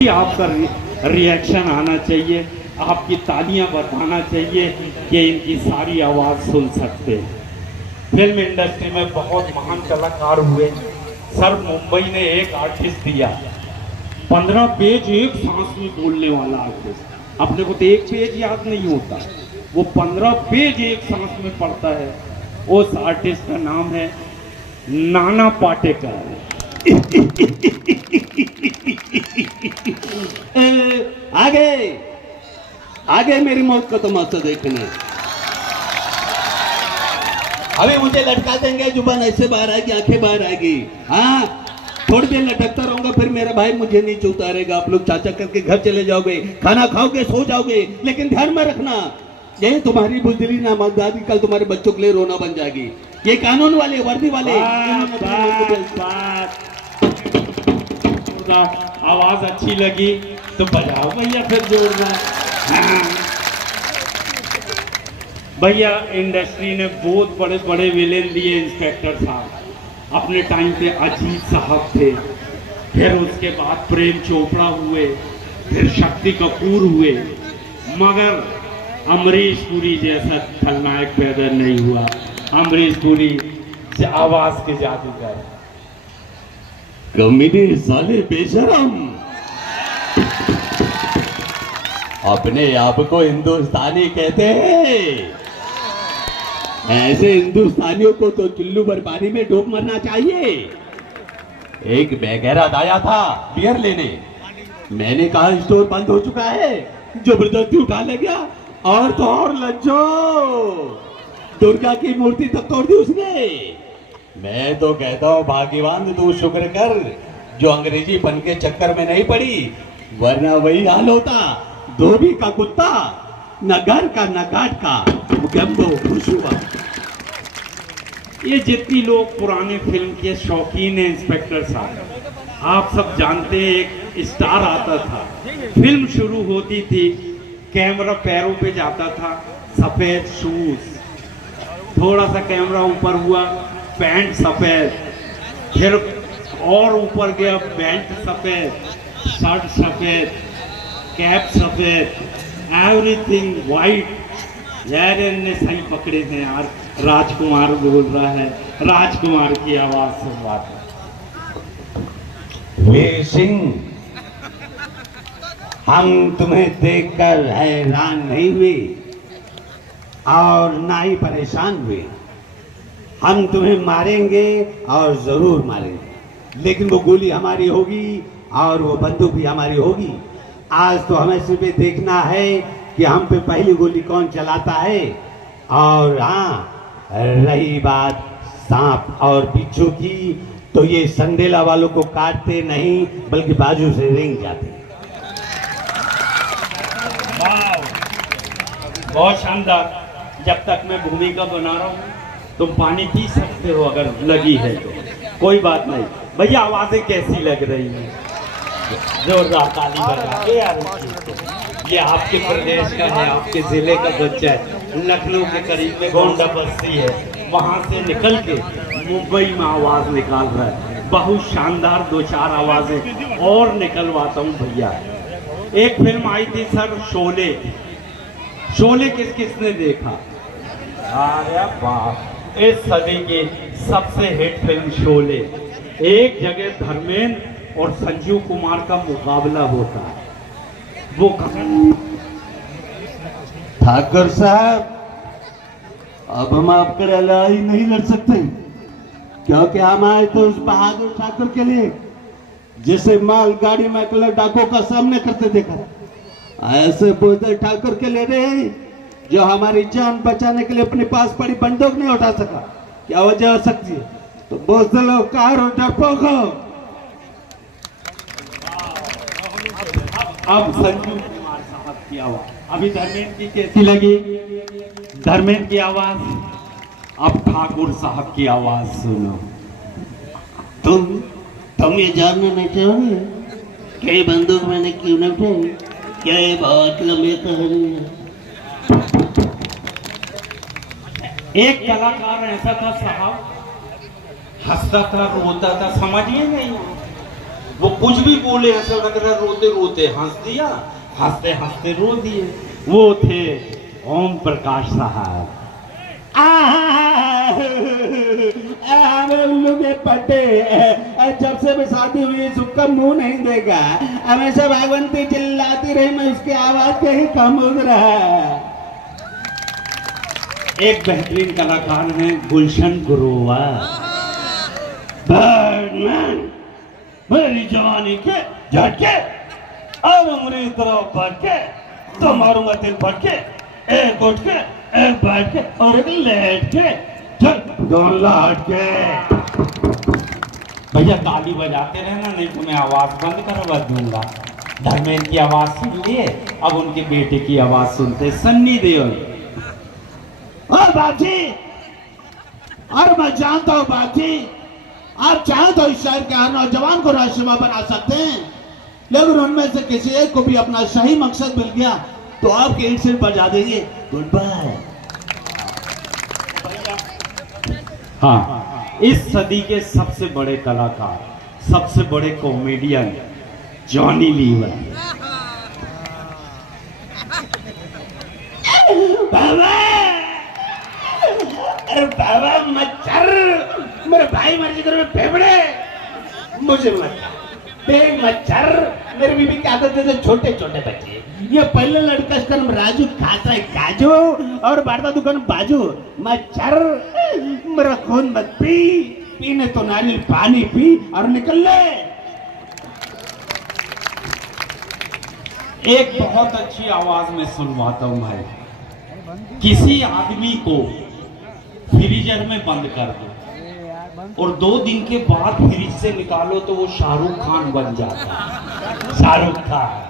आपका रिएक्शन आना चाहिए, आपकी तालियां बरपाना चाहिए कि इनकी सारी आवाज़ सुन सकते हैं। फिल्म इंडस्ट्री में बहुत महान कलाकार हुए सर। मुंबई ने एक आर्टिस्ट दिया 15 पेज एक सांस में बोलने वाला आर्टिस्ट। अपने को तो एक पेज याद नहीं होता, वो 15 पेज एक सांस में पढ़ता है। उस आर्टिस्ट का नाम है नाना पाटेकर। आगे आगे मेरी मौत का तमाशा देखने। अभी मुझे लटका देंगे, जुबान ऐसे बाहर आएगी, आंखें बाहर आएगी। हाँ, थोड़ी देर लटकता रहूंगा, फिर मेरा भाई मुझे नीचे उतारेगा। आप लोग चाचा करके घर चले जाओगे, खाना खाओगे, सो जाओगे। लेकिन ध्यान में रखना, ये तुम्हारी बुजदिली नामर्दारी कल तुम्हारे बच्चों के लिए रोना बन जाएगी। ये कानून वाले, वर्दी वाले। आवाज अच्छी लगी तो बजाओ भैया, फिर जोड़ना। भैया इंडस्ट्री ने बहुत बड़े बड़े विलेन दिए। इंस्पेक्टर साहब अपने टाइम पे अजीत साहब थे, फिर उसके बाद प्रेम चोपड़ा हुए, फिर शक्ति कपूर हुए, मगर अमरीश पुरी जैसा खलनायक पैदा नहीं हुआ। अमरीश पुरी आवाज के जादूगर। कमीने साले बेशरम, अपने आप को हिंदुस्तानी कहते हैं। ऐसे हिंदुस्तानियों को तो चुल्लू भर पानी में डूब मरना चाहिए। एक बेगैरत आया था बियर लेने, मैंने कहा स्टोर बंद हो चुका है, जबरदस्ती उठा ले गया। और तो और लज्जो, दुर्गा की मूर्ति तक तोड़ दी उसने। मैं तो कहता हूँ भाग्यवान तू शुक्र कर जो अंग्रेजी पन के चक्कर में नहीं पड़ी, वरना वही हाल होता। धोबी का कुत्ता, न घर का न घाट का, गंदो खुश हुआ। ये जितनी लोग पुराने फिल्म के शौकीन हैं इंस्पेक्टर साहब, आप सब जानते हैं एक स्टार आता था, फिल्म शुरू होती थी, कैमरा पैरों पे जाता था, सफेद शूज, थोड़ा सा कैमरा ऊपर हुआ, पैंट सफेद, फिर और ऊपर गया पैंट सफेद, शर्ट सफेद, कैप सफेद, एवरीथिंग वाइट। यार इनने सही पकड़े हैं यार। राजकुमार बोल रहा है, राजकुमार की आवाज सुनवाता। वीर सिंह, हम तुम्हें देखकर हैरान नहीं हुए और ना ही परेशान हुए। हम तुम्हें मारेंगे और जरूर मारेंगे, लेकिन वो गोली हमारी होगी और वो बंदूक भी हमारी होगी। आज तो हमें सिर्फ देखना है कि हम पे पहली गोली कौन चलाता है। और हाँ, रही बात सांप और बिच्छू की, तो ये संडेला वालों को काटते नहीं बल्कि बाजू से रेंग जाते। बहुत शानदार। जब तक मैं भूमिका बना रहा हूँ तुम पानी पी सकते हो अगर लगी है तो, कोई बात नहीं। भैया आवाजें कैसी लग रही हैं? जोरदार ताली बजा के यार। ये आपके प्रदेश का है, आपके जिले का बच्चा है, लखनऊ के करीब में गोंडा बस्ती है, वहां से निकल के मुंबई में आवाज निकाल रहा है। बहुत शानदार दो चार आवाजें और निकलवाता हूँ भैया। एक फिल्म आई थी सर, शोले। शोले किस किसने देखा? अरे वाह, इस सदी की सबसे हिट फिल्म शोले। एक जगह धर्मेंद्र और संजीव कुमार का मुकाबला होता है। वो ठाकुर साहब, अब हम आपका लड़ाई नहीं लड़ सकते, क्योंकि हम आए तो उस बहादुर ठाकुर के लिए जिसे माल गाड़ी में अकेले डाकों का सामने करते देखा। ऐसे बुजदिल ठाकुर के लिए नहीं जो हमारी जान बचाने के लिए अपने पास पड़ी बंदूक नहीं उठा सका। क्या वजह हो सकती है? तो बुजदिलों, कारो, डरपोको। अब संजीव कुमार साहब की आवाज, अभी धर्मेंद्र की कैसी लगी? धर्मेंद्र की आवाज। अब ठाकुर साहब की आवाज सुनो। तुम ये जानना नहीं चाहोगे कि ये बंदूक मैंने क्यों नहीं उठाई? क्या ये बहुत लंबी कहानी है। एक कलाकार ऐसा था साहब, हंसता था, रोता था, समझिए नहीं। वो कुछ भी बोले ऐसा लग रहा रोते रोते हंस दिया, हंसते हंसते रो दिए। वो थे ओम प्रकाश साहब। हमें उल्लू के पट्टे, जब से मैं शादी हुई सुक्का मुंह नहीं देगा, हमेशा भागवंती चिल्लाती रही, मैं उसकी आवाज के ही कम उतरा। एक बेहतरीन कलाकार हैं गुलशन ग्रोवर। बैटमैन मेरी जवानी के झटके, अब उंगली तरफ बढ़ के तो मारूंगा दिल भर के, एक उठ के एक बैठ के और एक लेट के, चल दोनों लाट के। भैया ताली बजाते रहना, नहीं तो मैं आवाज बंद करवा दूंगा। धर्मेंद्र की आवाज सुन लिए, अब उनके बेटे की आवाज सुनते सन्नी देओल। और बाजी, और मैं जानता हूँ बाजी, आप चाहे तो इस शहर के हर नौजवान को राष्ट्रवा बना सकते हैं, लेकिन उनमें से किसी एक को भी अपना सही मकसद मिल गया तो आप ईंट से बजा देंगे। Goodbye. हाँ, इस सदी के सबसे बड़े कलाकार, सबसे बड़े कॉमेडियन जॉनी लीवर। बाबा, अरे बाबा मच्छर, मेरे भाई मर्जी करो फेफड़े, मुझे मच्छर मच्छर। मेरी बीबी क्या करते थे छोटे छोटे बच्चे, ये पहले लड़का इसका नाम राजू, खाता है काजू और बारदा दुकान बाजू। मच्छर मेरा खून मत पी, पीने तो नारियल पानी पी और निकल ले। एक बहुत अच्छी आवाज में सुनवाता हूं भाई। किसी आदमी को फ्रीजर में बंद कर दो और 2 दिन के बाद फ्रिज से निकालो तो वो शाहरुख खान बन जाता है। शाहरुख खान।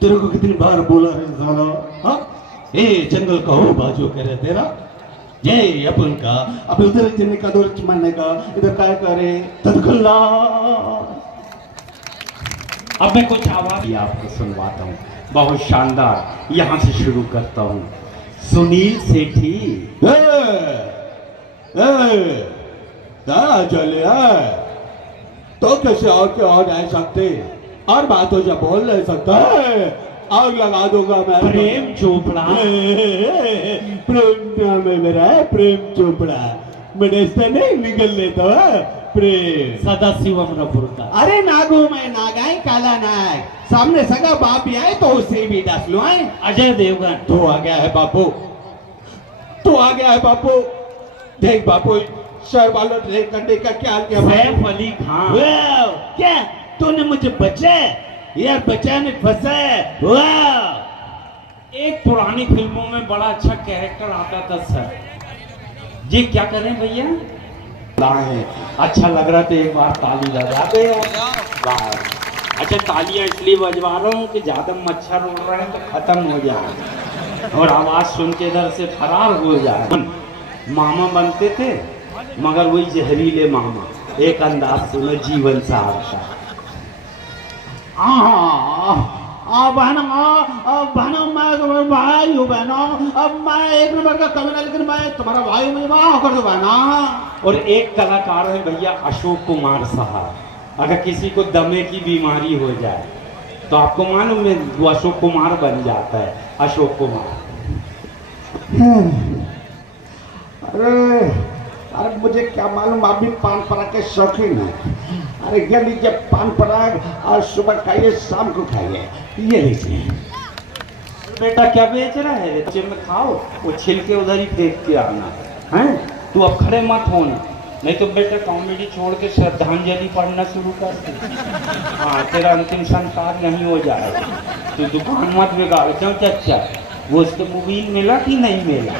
तेरे को कितनी बार बोला है साला, हाँ? जंगल का हो बाजू कह रहे तेरा, ये अपन का अब उधर जन्ने का दौर मारने का, इधर क्या करे तदखल्ला। अब मैं कुछ आवाज ही आपको सुनवाता हूँ, बहुत शानदार। यहाँ से शुरू करता हूँ। सुनील सेठी। चले तो कैसे और के और जा सकते, और बातों से बोल नहीं सकता है, और लगा दूंगा मैं। प्रेम चोपड़ा। प्रेम में मेरा है प्रेम चोपड़ा, मैंने इससे नहीं निकल लेता है प्रेम। सदाशिवम रपुरका। अरे नागो मैं नागाई काला नाग, सामने सगा बाप भी आए तो उसे भी दस लो आए। अजय देवगन। तू आ गया है बापू, तू आ गया है बापू। देख बापू, शहर वालों ने कंडे का क्या किया। सैफ अली खान। क्या तूने मुझे बचा यार, बचाने फंसा है। वाह, एक पुरानी फिल्मों में बड़ा अच्छा कैरेक्टर आता था सर जी। क्या करें भैया, है अच्छा लग रहा था, एक बार ताली बजा दे। अच्छा, तालियां इसलिए बजवा रहा हूँ कि ज्यादा मच्छर उड़ रहे हैं तो खत्म हो जाए और आवाज सुन के इधर से फरार हो जाए। मामा बनते थे मगर वही जहरीले मामा। एक अंदाज सुनो जीवन साहब का। बहनों मैं भाई हूँ बहनों, अब मैं एक नंबर का कवि, लेकिन मैं तुम्हारा भाई हूँ, मुझे माफ कर दो बहना। और एक कलाकार है भैया अशोक कुमार साहब। अगर किसी को दमे की बीमारी हो जाए तो आपको मालूम है वो अशोक कुमार बन जाता है। अशोक कुमार। अरे मुझे क्या मालूम, आप भी पान पराग के शौकीन है। अरे ये लीजिए पान पराग, और सुबह खाइए शाम को खाइए, ये लीजिए। बेटा क्या बेच रहा है? बच्चे में खाओ, वो छिलके उधर ही फेंक के आना है। तू अब खड़े मत होना, नहीं तो बेटा कॉमेडी छोड़ के श्रद्धांजलि पढ़ना शुरू कर दे। हाँ, तेरा अंतिम संस्कार नहीं हो जाएगा। तू दुकान मत बिगाड़। क्यों चच्चा, वो उसको मोबाइल मिला कि नहीं मिला?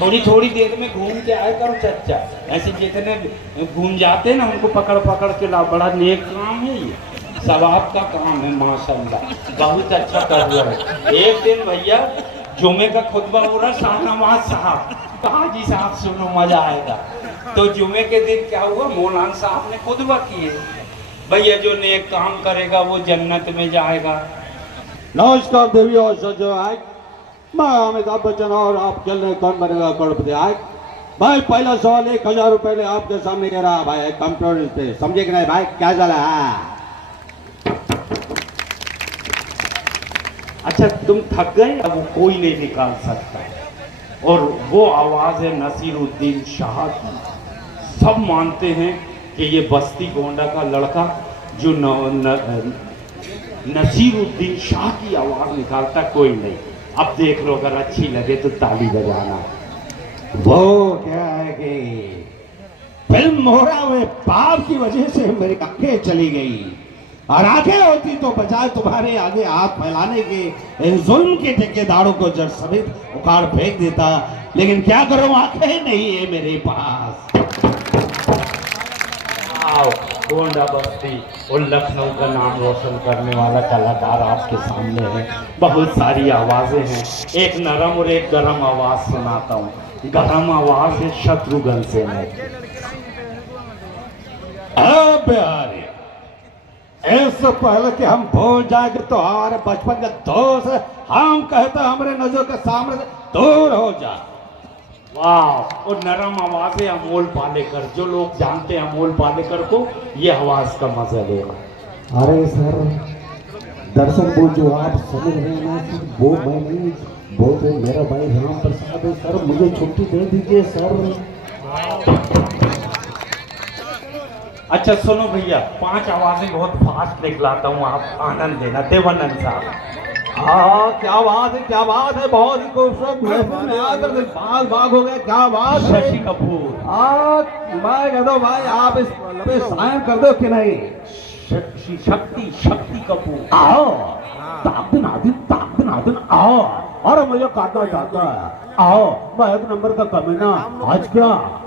थोड़ी थोड़ी देर में घूम के आए करो चच्चा। ऐसे जितने घूम जाते ना उनको पकड़ पकड़ के ला। बड़ा नेक काम है ये, सब आपका काम है माशाल्लाह, बहुत अच्छा कर रहे हो। एक दिन भैया जुमे का खुतबा हो रहा, शाहनवाज साहब, हाजी साहब सुनो मजा आएगा। तो जुमे के दिन क्या हुआ, मौलाना साहब ने खुतबा किए, भैया जो नेक काम करेगा वो जन्नत में जाएगा। नमस्कार देवी और सजो, मैं अमिताभ बच्चन और आप खेल रहे कौन बनेगा करोड़पति। आज भाई पहला सवाल 1000 रुपए ले आपके सामने कह रहा भाई कंप्यूटर पे, समझे कि नहीं भाई क्या चला है? अच्छा तुम थक गए, अब वो कोई नहीं निकाल सकता। और वो आवाज है नसीरुद्दीन शाह की। सब मानते हैं कि ये बस्ती गोंडा का लड़का जो नसीरुद्दीन शाह की आवाज निकालता कोई नहीं। अब देख लो, अगर अच्छी लगे तो ताली बजाना। वो क्या है कि फिल्म मोहरा में पाप की वजह से मेरी आंखें चली गई, और आंखें होती तो बजाय तुम्हारे आगे हाथ फैलाने के इन जुल्म के ठेकेदारों को जड़ समेत उखाड़ फेंक देता, लेकिन क्या करूं, आंखें नहीं है मेरे पास। आओ, गोंडा बस्ती और लखनऊ का नाम रोशन करने वाला कलाकार आपके सामने है। बहुत सारी आवाजें हैं, एक नरम और एक गरम आवाज सुनाता हूँ। गरम आवाज है शत्रुघ्न सिन्हा की। बिहारी, इससे पहले कि हम भूल जाएंगे तो हमारे बचपन का दोस्त है, हम कहते हैं हमारे नजर के सामने से दूर हो जा। वाह, और नरम आवाज है अमोल पालेकर। जो लोग जानते हैं अमोल पालेकर को, ये आवाज का मजा लेगा। अरे सर, दरअसल वो जो आप समझ रहे हैं ना कि वो मैं नहीं, वो तो मेरा भाई राम प्रसाद है सर, मुझे छुट्टी दे दीजिए सर। अच्छा सुनो भैया, 5 आवाजें बहुत फास्ट निकलाता हूँ, आप आनंद लेना। देवानंद साहब। हाँ क्या बात है, क्या बात है, बहुत ही खूबसूरत महफिल में आकर बाग बाग हो गया, क्या बात है। शशि कपूर। मैं कह दो भाई, आप इस पे साइन कर दो कि नहीं। शक्ति कपूर। आओ ताकदिन आदिन आओ, और मुझे काटना चाहता है, आओ मैं 1 नंबर का कमीना आज क्या।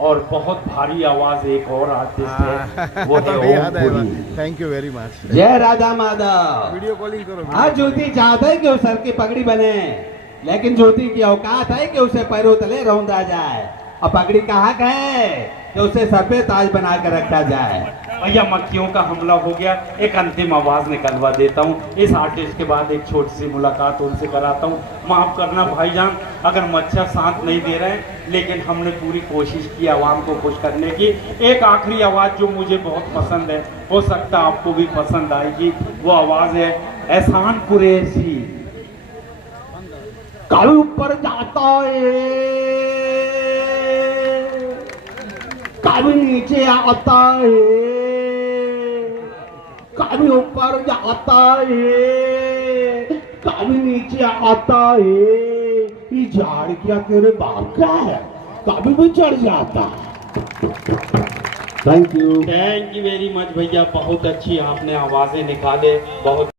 और बहुत भारी आवाज एक और आर्टिस्ट है, वो है Om Puri. Thank you very much. जय राधा माधव। वीडियो कॉलिंग करो। आज ज्योति चाहता है कि वो सर की पगड़ी बने, लेकिन ज्योति की औकात है कि उसे पैरों तले रौंदा जाए, और पगड़ी कहाँ का है कि उसे सर पे ताज बना कर रखा जाए। भैया मक्खियों का हमला हो गया, एक अंतिम आवाज निकलवा देता हूँ। इस आर्टिस्ट के बाद एक छोटी सी मुलाकात उनसे कराता हूँ। माफ करना भाईजान अगर मच्छर साथ नहीं दे रहे हैं, लेकिन हमने पूरी कोशिश की आवाम को खुश करने की। एक आखिरी आवाज जो मुझे बहुत पसंद है, हो सकता आपको भी पसंद आएगी। वो आवाज है एहसान कुरैशी। कल ऊपर जाता है, कभी नीचे आता है, कभी ऊपर जाता है, कभी नीचे आता है। ये झाड़ क्या तेरे बाप का है, कभी भी चढ़ जाता है। थैंक यू वेरी मच भैया, बहुत अच्छी आपने आवाजें निकाले, बहुत